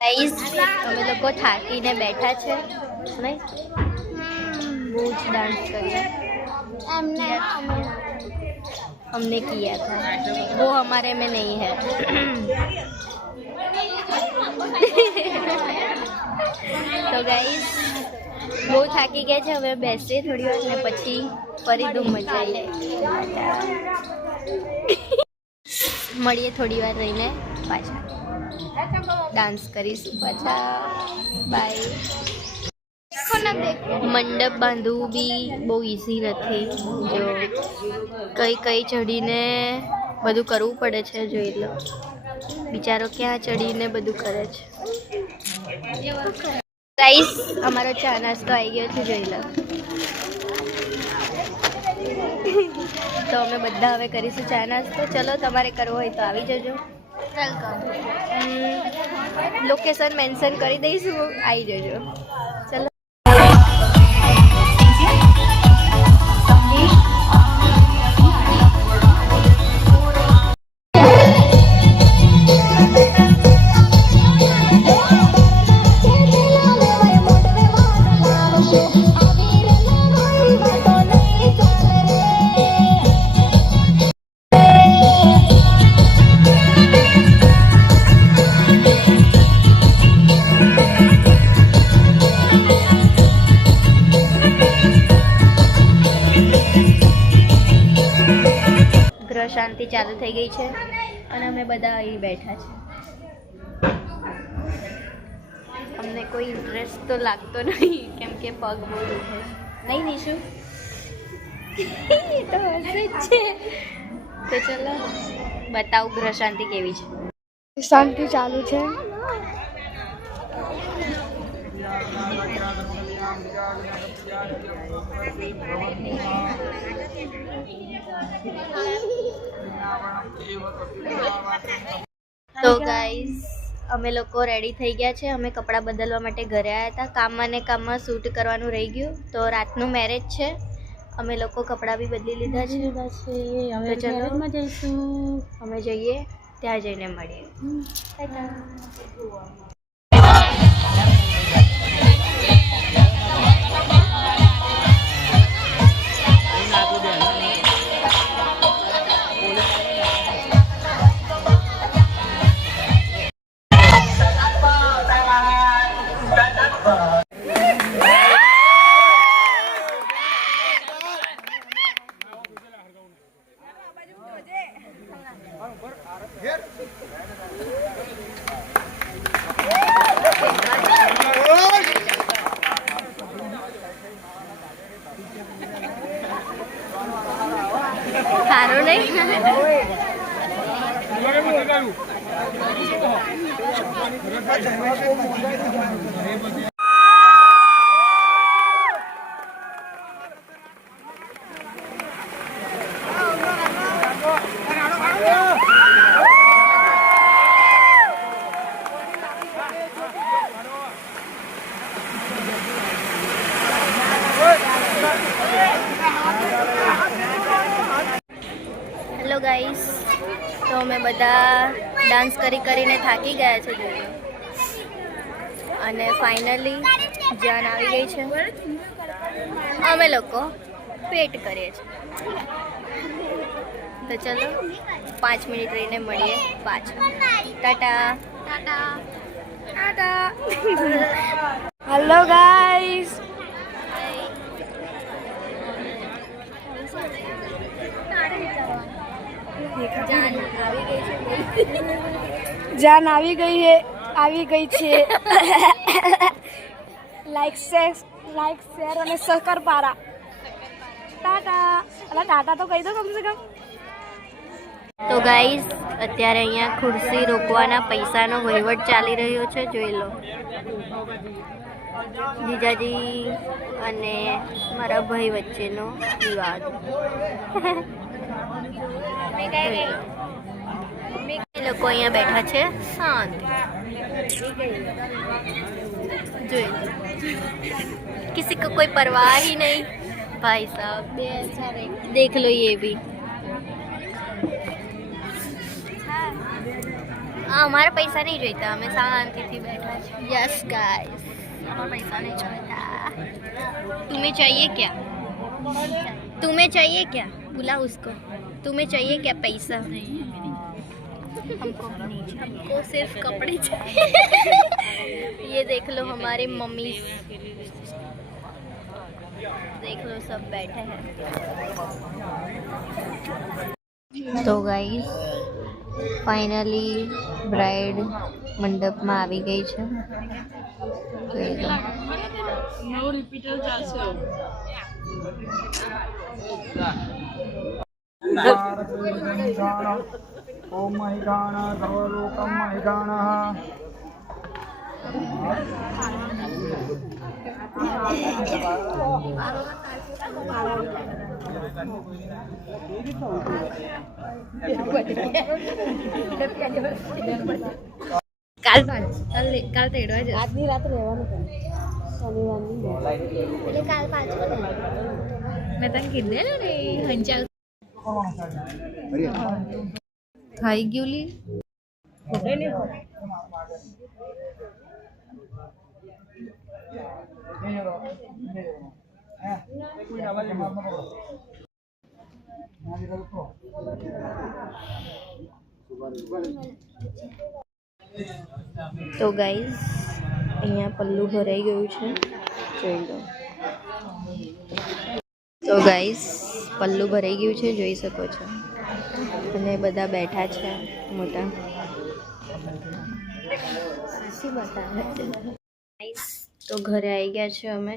Guys અમે લોકો થાકીને બેઠા છે નહીં બહુ જ ડાન્સ કર્યો हमने किया था वो हमारे में नहीं है तो गाइस બહુ થાકી ગયા છે હવે બેસીએ થોડી વાર ને પછી ફરી ધૂમ મચાવીએ મળીએ થોડી વાર રહીને પાછા ડાન્સ કરીશું પાછા બાય મંડપ બાંધવું બી બહુ ઇઝી નથી જો કઈ કઈ ચડીને બધું કરવું પડે છે જોઈ લો બિચારો ક્યાં ચડીને બધું કરે છે ગાઈસ અમારો ચા નાસ્તો આવી ગયો છે જોઈ લો તો અમે બધા હવે કરીશું ચા નાસ્તો ચલો તમારે કરવો હોય તો આવી જજો લોકેશન મેન્શન કરી દઈશું આવી જજો ચલો શાંતિ ચાલુ થઈ ગઈ છે અને અમે બધા અહીં બેઠા છે અમને કોઈ ઇન્ટરેસ્ટ તો લાગતો નહીં કેમ કે પગ બહુ દુખે નહીં નીશુ તો હશે જ છે તો ચલો બતાવું ગ્રહ શાંતિ કેવી છે શાંતિ ચાલુ છે તો ગાઈઝ અમે લોકો રેડી થઈ ગયા છે અમે કપડાં બદલવા માટે ઘરે આવ્યા હતા કામમાં ને કામમાં શૂટ કરવાનું રહી ગયું તો રાતનું મેરેજ છે અમે લોકો કપડાં બી બદલી લીધા છે હવે મેરેજમાં જઈશું અમે જઈએ ત્યાં જઈને મળીએ સારું નહીં હેલો ગાઈસ તો અમે બધા ડાન્સ કરીને થાકી ગયા છે જોયું અને ફાઇનલી જાન આવી ગઈ છે અમે લોકો વેટ કરીએ છીએ તો ચલો 5 મિનિટ રહીને મળીએ પાછા ટાટા ટાટા ટાટા હેલો ગાઈસ જાન આવી ગઈ છે લાઈક શેર અને શક્કરપારા ટાટા ટાટા તો કહી દો કમસે કમ તો ગાઈસ અત્યારે અહીંયા ખુરશી રોકવાના પૈસાનો વહીવટ ચાલી રહ્યો છે જોઈ લો જીજાજી અને મારા ભાઈ વચ્ચેનો વિવાદ લોકો અહીંયા બેઠા છે શાંત જોઈ किसी को कोई परवाह ही नहीं भाई साहब देख लो ये भी અમારા પૈસા નહીં જોઈતા, અમે શાંતિથી બેઠા છે. યસ ગાઈસ, અમારા પૈસા नहीं જોઈતા. तुम्हें चाहिए क्या? तुम्हें चाहिए क्या? बुला उसको. तुम्हें चाहिए क्या पैसा? हमको सिर्फ कपड़े चाहिए. ये देख लो हमारे मम्मी, देख लो सब बैठे हैं. तो गाइस फाइनली ब्राइड મંડપમાં આવી ગઈ છે. જોઈ લો. ओम महिगाण सर्वलोकम महिगाण કાલ તેડવા જ આજની રાત રહેવાનું શનિવારની એટલે કાલ પાછો મેં તને કીધેલું ને હંચાલ ખાઈ ગયું લી. તો ગાઈઝ અહીંયા પલ્લું ભરાઈ ગયું છે, જોઈ લો. તો ગાઈઝ પલ્લું ભરાઈ ગયું છે, જોઈ શકો છો. અને બધા બેઠા છે મોટા. તો ઘરે આવી ગયા છે અમે.